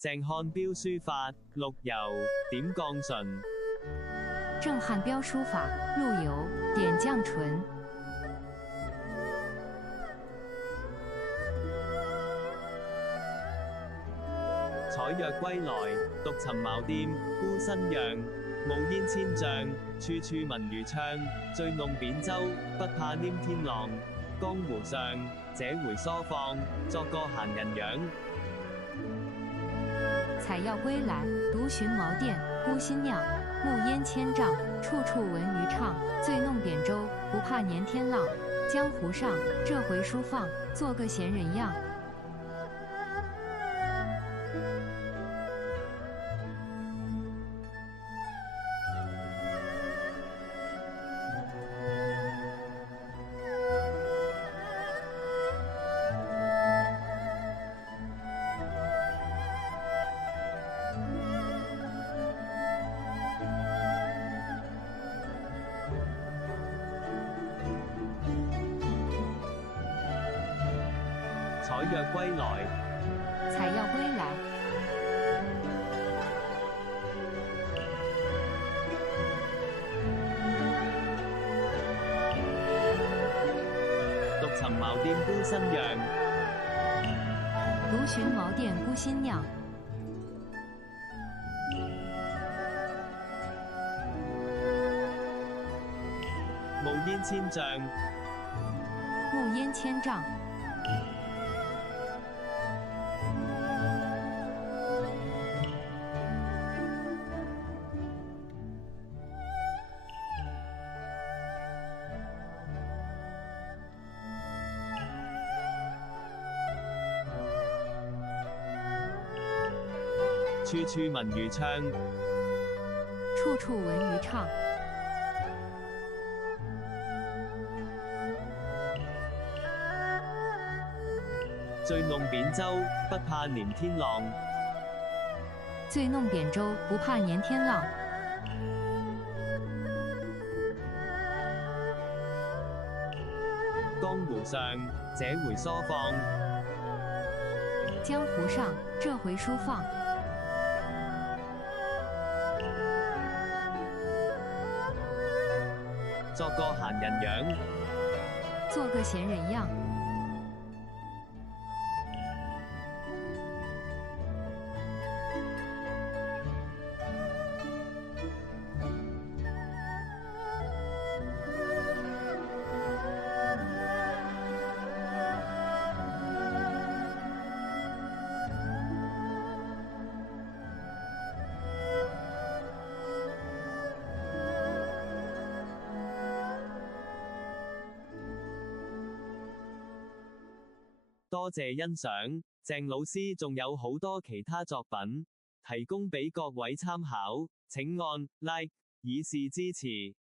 鄭漢標書法，陸游點絳唇。鄭漢標書法，陸游點絳唇。採藥歸來，獨尋茅店孤身讓。暮煙千丈，處處聞漁唱。醉弄扁舟，不怕黏天浪。江湖上，這回疏放，作個閒人樣。採藥歸來，獨尋茅店孤新釀。暮煙千丈，處處聞漁唱。醉弄扁舟，不怕年天浪。江湖上，這回疏放，做個閒人樣。採藥歸來，採藥歸來。獨尋茅店孤身釀，獨尋茅店孤新釀。暮煙千丈，暮煙千丈。處處聞漁唱，處處聞漁唱。醉弄扁舟，不怕年天浪。醉弄扁舟，不怕年天浪。江湖上，這回疏放。江湖上，這回疏放。作個閒人樣，做個閒人樣。多謝欣賞，鄭老師仲有好多其他作品，提供俾各位參考，請按 like 以示支持。